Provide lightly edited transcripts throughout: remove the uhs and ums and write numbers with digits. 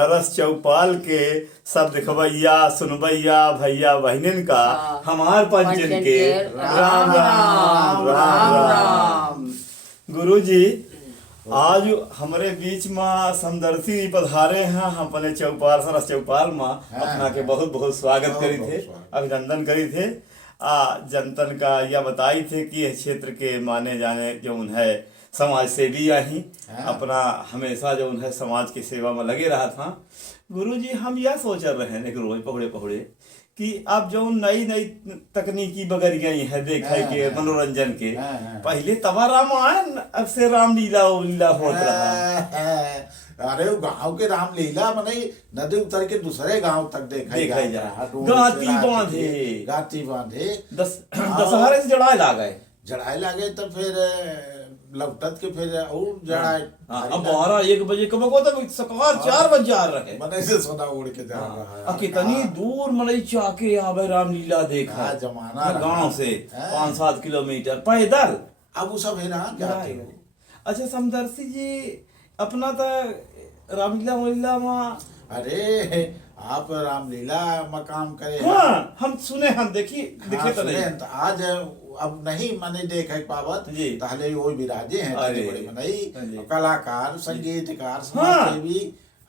सरस चौपाल के सब दिखवैया सुनवैया भैया बहनिन का हमार पंचन के राम राम राम राम। गुरुजी आज हमारे बीच में समदर्शी पधारे हैं। हम अपने चौपाल सरस चौपाल में अपना के बहुत बहुत स्वागत करी थे, अभिनंदन करी थे। जनतन का यह बताई थे कि यह क्षेत्र के माने जाने जो है समाज सेवी ही अपना हमेशा जो है समाज की सेवा में लगे रहा था। गुरुजी हम यह सोच रहे हैं एक रोज पहुड़े कि अब जो नई नई तकनीकी बगर गई है देखे के मनोरंजन के, पहले तवा रामायण अब से रामलीला लीला होता रहा। अरे गांव के रामलीला मने नदी उतर के दूसरे गांव तक देखा जा रहा। गाती बांधे दशहरे से जड़ाए लागे तो फिर लौटत के फिर और जड़ाए। अब 12-1 बजे कब को तक सकार 4 बज जा रहे मने से सोना उड़ के जा रहा है। कितनी दूर मनई चाके आवे रामलीला देखा जमाना गांव से 5-7 किलोमीटर पैदल। अब वो सब है ना जाते हो। अच्छा समदर्शी जी अपना तो रामलीला में अरे आप रामलीला में काम करे। हाँ, हम सुने हम देखे तो नहीं। तो आज अब नहीं मने देख पावत पहले वो विराजे हैं बड़े मनई कलाकार संगीतकार समाज सेवी।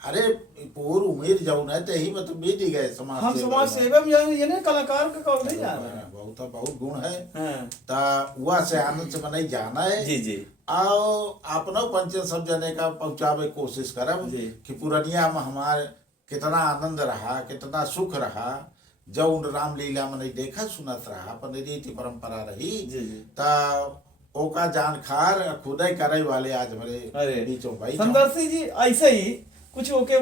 अरे पूर उम्र जौन है ते ही मतलब बीत गए समाज हम समाज सेवा में ये नहीं कलाकार का कौन नहीं जाना है। बहुत गुण है ता हुआ से आनंद से मनई जाना है जी आओ अपना पंचन सब जने का पहुंचावे कोशिश करब कि पुरनिया में हमारे कितना आनंद रहा, कितना सुख रहा। जब रामलीला में नहीं देखा सुनत रहा, अपन रीति परंपरा रही ता ओका जानखार खुद ही करे वाले आज हमारे बीचों भाई समदर्शी जी ऐसे ही कुछ ओके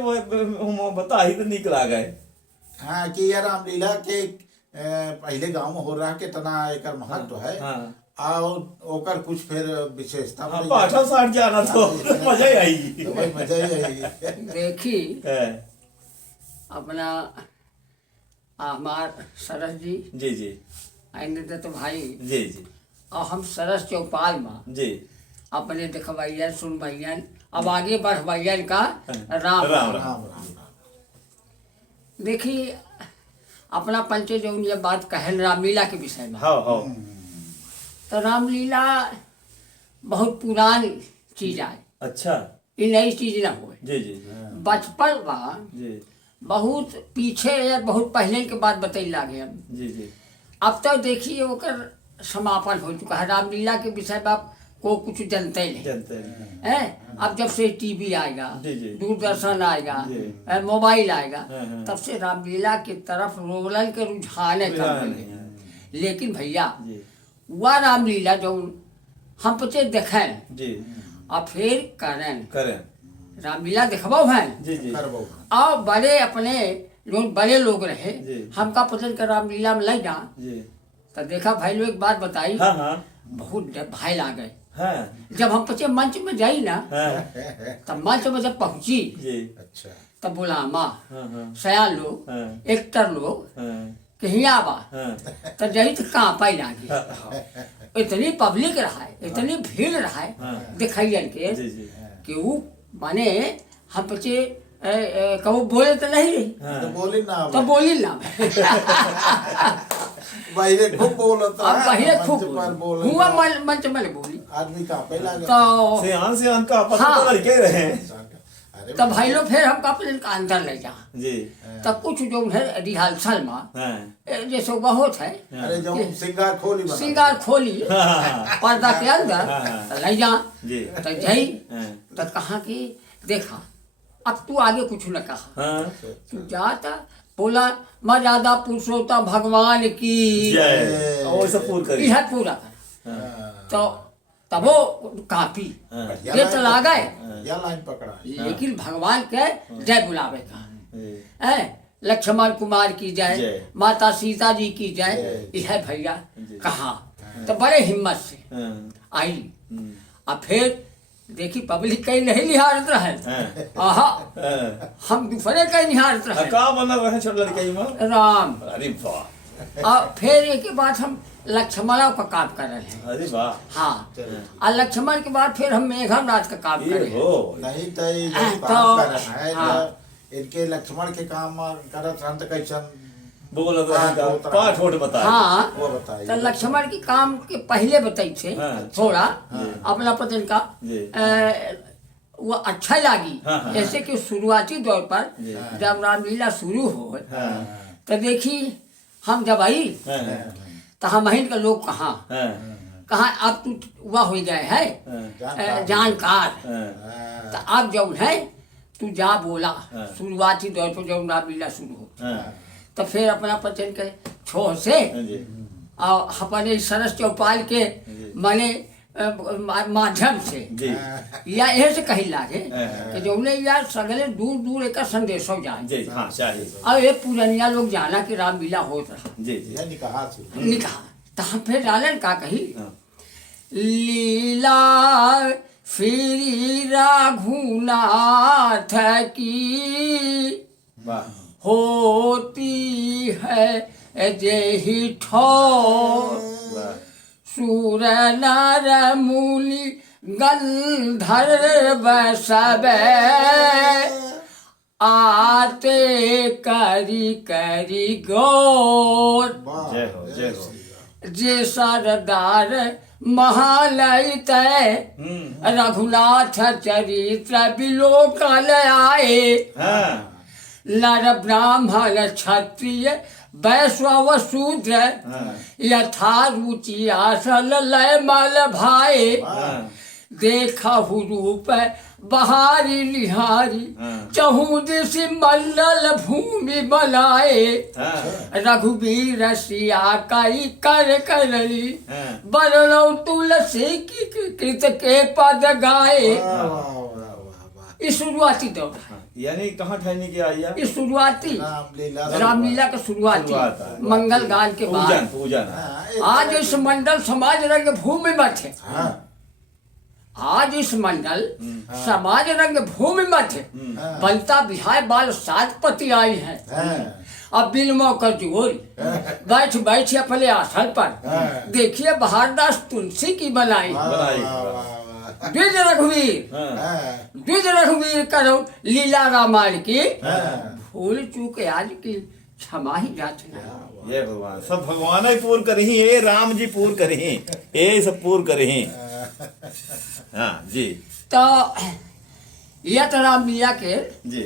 बता ही तो निकला गए। हाँ कि यार रामलीला के पहले गांव में हो रहा कितना एकर महत्व है और ओकर कुछ फिर विशेषता पाठा साठ जाना तो मजा ही आएगी। मजा ही आएगी। देखी अपना हमार सरस जी आएंगे तो भाई जी और हम सरस चौपाल में जी अपने दिखवाइयन सुनवाइयन अब आगे बढ़वाइयन का राम राम राम। देखी अपना पंचे जो ये बात कहन रामलीला के विषय में। हाँ तो रामलीला बहुत पुरानी चीज है। अच्छा ये नई चीज ना हो। जी बचपन में बहुत पीछे या बहुत पहले के बाद बतैला गया जी। अब तो देखिए ओकर समापन हो चुका है। रामलीला के विषय में आप को कुछ जानते नहीं है। अब जब से टीवी आएगा, दूरदर्शन आएगा, मोबाइल आएगा, तब से रामलीला की तरफ रोलन के रुझान कर। लेकिन भैया वह रामलीला जो हम पचे देखें और फिर करें रामलीला देखबो हैं और बड़े अपने जो बड़े लोग रहे हमका पसंद कर रामलीला में ले जा तो देखा भाई लोग एक बात बताई। बहुत भाई ला गए। जब हम पचे मंच में जाई ना तब मंच में जब पहुंची तब बोला माँ सयान लोग एक्टर लोग कहिया बा तो जही तो कहाँ पाई लागी। इतनी पब्लिक रहा है, इतनी भीड़ रहा है दिखाइयन के कि वो माने हम पचे कबो बोले तो नहीं रही तो बोली ना बाहरे खूब बोलता है। बाहरे खूब हुआ मंच में बोली आदमी का पहला तो सियान का पता तो लड़के रहे। तब भाई लोग फिर हम कपड़े का अंदर ले जा तब कुछ जो है रिहर्सल में जैसे बहुत है। अरे जो सिंगार खोली पर्दा के अंदर ले जा तो जही तो कहा कि देखा अब तू आगे कुछ न कहा तू जाता बोला मर्यादा पुरुषोत्तम भगवान की यह पूरा तो तब वो कापी ये चला गए लाइन पकड़ा। लेकिन भगवान के जय बुलावे का लक्ष्मण कुमार की जय, माता सीता जी की जय। यह भैया कहा तो बड़े हिम्मत से आई। अब फिर देखी पब्लिक कहीं नहीं निहारत रहे। आहा हम दूसरे कहीं निहारत रहे। का बना रहे छोड़ लड़के में राम। अरे वाह। और फिर एक के बाद हम लक्ष्मण का काम कर रहे हैं। अरे वाह। हाँ और लक्ष्मण के बाद फिर हम मेघनाथ का काम कर रहे हैं। नहीं तो इनके लक्ष्मण के काम करत रहन त कैसन बोलत रहता पाठ वोट बता हाँ वो बताइए। तो लक्ष्मण के काम के पहले बताई थे हाँ, थोड़ा अपना पतन का जी। वो अच्छा लगी। हाँ। जैसे कि शुरुआती दौर पर जब रामलीला शुरू हो तो देखी हम जब आई तो हम अहिन का लोग कहाँ अब तू वह हो गए है जानकार तो अब जब है तू जा बोला शुरुआती दौर पर जब रामलीला शुरू हो तो फिर अपना पचन के छोह से और अपने सरस चौपाल के माने माध्यम से या यह से कही लागे कि जो उन्हें यार सगले दूर दूर एक संदेश हो जाए और ये पुरानिया लोग जाना कि रामलीला होता रहा निकाह तो हम फिर डालन का कही लीला फिर रघुनाथ की होती है जेहि ठोर सूर नर मूली गंधर्व सब आते करी करी गोर जे सरदार महालय तय रघुनाथ चरित्र बिलोकल आए नर ब्राह्मण क्षत्रिय वैश्व शूद्र यथा रुचि आसल लय मल भाए देखहु रूप बहारी लिहारी चहुदिश मंडल भूमि बनाए रघुवीर सिया कई कर करली बरनौ तुलसी की कृत के पद गाए। इस शुरुआती दौर यानी कहाँ ठहरने की आई है? इस शुरुआती रामलीला का शुरुआती मंगल गान के बाद आज इस मंडल समाज रंग भूमि मध्य आज इस मंडल समाज रंग भूमि मध्य बनता बिहार बाल सात पति आई है। अब बिलमो कर जोरी बैठ बैठ अपने आसन पर देखिए बहारदास तुलसी की बनाई द्विज रघुवीर करो लीला रामायण की भूल चूक आज की क्षमा ही जाचना। ये भगवान सब भगवान ही पूर्ण करही ये राम जी पूर्ण करही ये सब पूर्ण करही। हाँ जी तो यह तो रामलीला के जी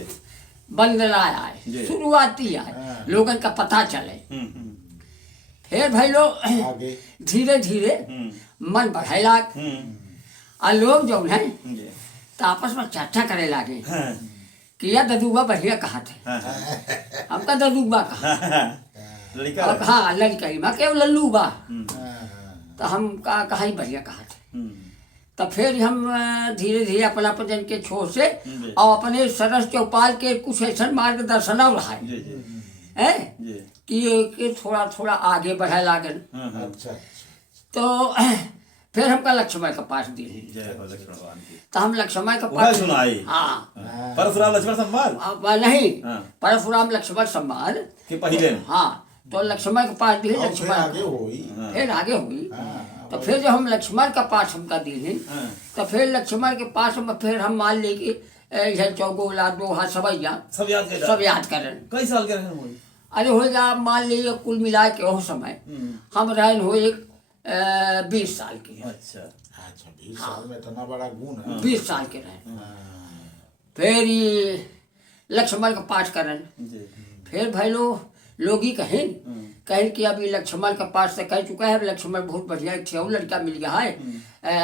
बंदना आए शुरुआती आए लोगन का पता चले फिर भाई लोग धीरे धीरे मन बढ़ेला और लोग जो है तो आपस में चर्चा करे लागे कि यह ददुबा बढ़िया कहा थे हमका ददुबा कहा हाँ लड़का माँ के लल्लूबा तो हम कहा ही बढ़िया कहा थे। तो फिर हम धीरे धीरे अपना पजन के छोर से और अपने सरस चौपाल के कुछ ऐसा मार्गदर्शन रहा है कि थोड़ा थोड़ा आगे बढ़े लागन। तो फिर हमका लक्ष्मण का पास दी तो हम लक्ष्मण का पास सुनाई हाँ परशुराम लक्ष्मण संवाद नहीं परशुराम लक्ष्मण संवाद के पहले हाँ तो लक्ष्मण का पास दी लक्ष्मण फिर आगे हुई तो फिर जब हम लक्ष्मण का पास हमका दी तो फिर लक्ष्मण के पास में फिर हम मान ली कि चौगोला दोहा सवैया सब याद करें। कई साल के रहे? अरे हो जा मान लीजिए कुल मिला के वो समय हम रहन हो एक 20 साल की। अच्छा 20 साल में इतना बड़ा गुण है। 20 साल के रहे फिर ये लक्ष्मण का पाठ करन फिर भाई लोग ही कहें कि अभी लक्ष्मण का पाठ से कह चुका है लक्ष्मण बहुत बढ़िया एक लड़का मिल गया है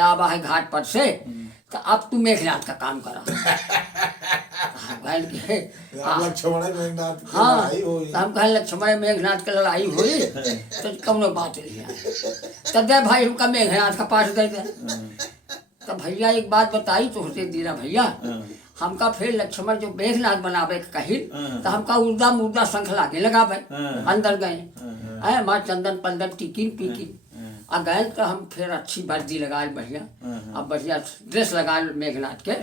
आबा है घाट पर से तो अब तू मेघनाथ का काम करा। हाँ हम कहे लक्ष्मण मेघनाथ की लड़ाई हुई तो कौनो बात नहीं है तब दे भाई हमका मेघनाथ का पाठ दे दे। तो भैया एक बात बताई तो होते दीना भैया हमका फिर लक्ष्मण जो मेघनाथ बनावे कही तो हमका उर्दा मुर्दा शंख लागे लगावे अंदर गए माँ चंदन पंदन टिकिन पिकिन आ गए तो हम फिर अच्छी वर्दी लगाए बढ़िया अब बढ़िया ड्रेस लगाए मेघनाथ के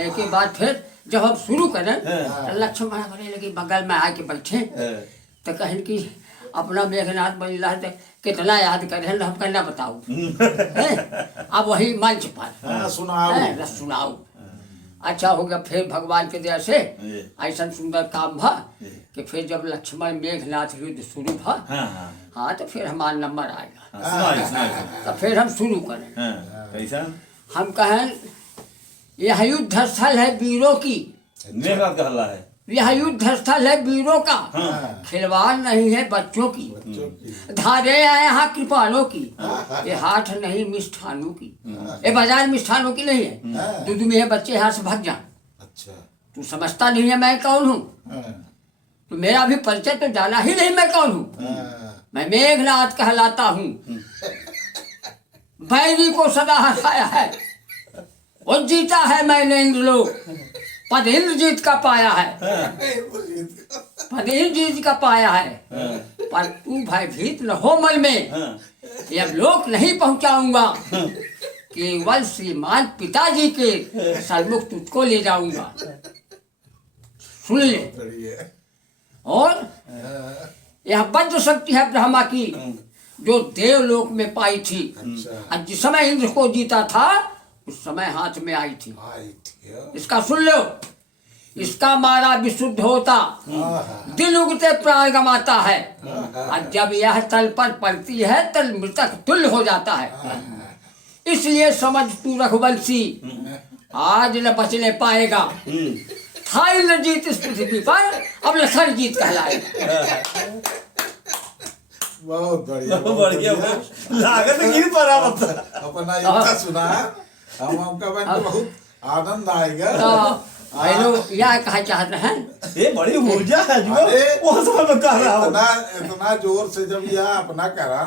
एक के बाद फिर जब हम शुरू करें तो लक्ष्मण बने लगे बगल में आके बैठे तो कहें कि अपना मेघनाथ बनिला तो कितना याद करें हम कहना बताओ अब वही मंच पर सुनाओ। अच्छा हो गया। फिर भगवान के दया से जी। ऐसा सुंदर काम भा जी। कि फिर जब लक्ष्मण मेघनाथ युद्ध शुरू भा, हाँ हाँ हाँ तो फिर हमारा नंबर आएगा। हाँ, सुनाइए सुनाइए। तो फिर हम शुरू करें। हाँ कैसा? हम कहें यह युद्ध स्थल है वीरों की, मेघनाथ का हल्ला है। यह युद्ध स्थल है वीरों का, हाँ। खिलवाड़ नहीं है बच्चों की, बच्चों की धारे है यहाँ कृपाणों की, ये हाट नहीं मिष्ठानों की, ये बाजार मिष्ठानों की नहीं है। दूध में है बच्चे यहाँ से भाग जा। अच्छा तू समझता नहीं है मैं कौन हूँ, तो मेरा भी परिचय तो जाना ही नहीं मैं कौन हूँ। मैं मेघनाथ कहलाता हूँ, बैरी को सदा हराया है, वो जीता है मैंने इंद्रलोक, पद इंद्रजीत का पाया है, पद इंद्रजीत का पाया है। पर तू भयभीत न हो मन में, ये अब लोक नहीं पहुंचाऊंगा, केवल श्रीमान पिताजी के सन्मुख तुझको ले जाऊंगा। सुन ले। और यह वज्र शक्ति है ब्रह्मा की, जो देवलोक में पाई थी। और जिस समय इंद्र को जीता था उस समय हाथ में आई थी। इसका सुन लो। इसका मारा विशुद्ध होता, दिल उगते प्राण गमाता है, और जब यह तल पर पड़ती है तल मृतक तुल्य हो जाता है। इसलिए समझ तू रघुवंशी, आज न बचने पाएगा। था इंद्रजीत इस पृथ्वी पर, अब लखन जीत कहलाएगा। बहुत बढ़िया बढ़िया लागत गिर पड़ा मतलब। अपना इतना सुना हम हमका बन के बहुत आनंद आएगा। तो भाई लोग यह कहा चाहते हैं, ये बड़ी ऊर्जा है जो अरे, वो समय में कह रहा हूँ। इतना जोर से जब यह अपना करा,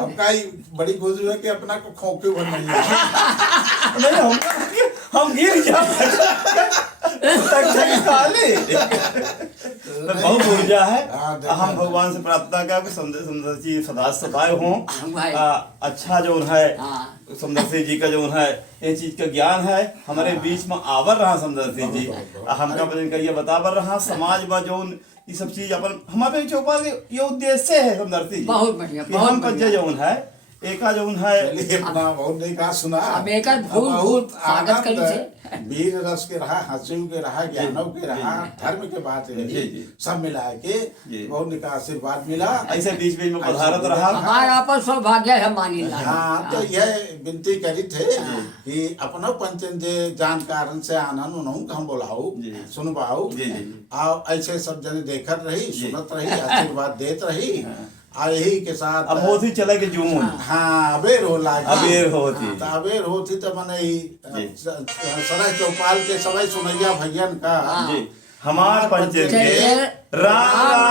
हमका ही बड़ी खुशी है कि अपना को खोखे बन नहीं है। नहीं हम गिर जाते बहुत ऊर्जा है। हम भगवान से प्रार्थना कर कि सुंदर जी सदा सदाए हों। अच्छा जो है सुंदर जी का जो है ये चीज का ज्ञान है हमारे बीच में आवर रहा। सुंदर जी हमका बदन का ये बतावर रहा समाज में जो ये सब चीज अपन हमारे चौपाल के ये उद्देश्य है। सुंदर जी बहुत बढ़िया, बहुत हम पंच जो है एका जो है अपना बहुत नहीं कहा सुना। अब एक बहुत स्वागत करी थे। वीर रस के रहा, हंसू के रहा, ज्ञानव के रहा, धर्म के बात रही, सब मिला के बहुत निकाह आशीर्वाद मिला। ऐसे बीच बीच में पधारत रहा। हमारा आपस सौभाग्य है मानी ला। हाँ तो यह विनती करी थे कि अपना पंचन जे जानकारन से आनंद उन्होंने हम बोलाओ सुनवाओ, और ऐसे सब जने देखत रही, सुनत रही, आशीर्वाद देत रही। यही के साथ अब होती चले के जून। हाँ अबेर हो लागी, अबेर होती तो अबेर होती तो मने सराय चौपाल के सवाई सुनैया भैयन का हमार पंचन के राम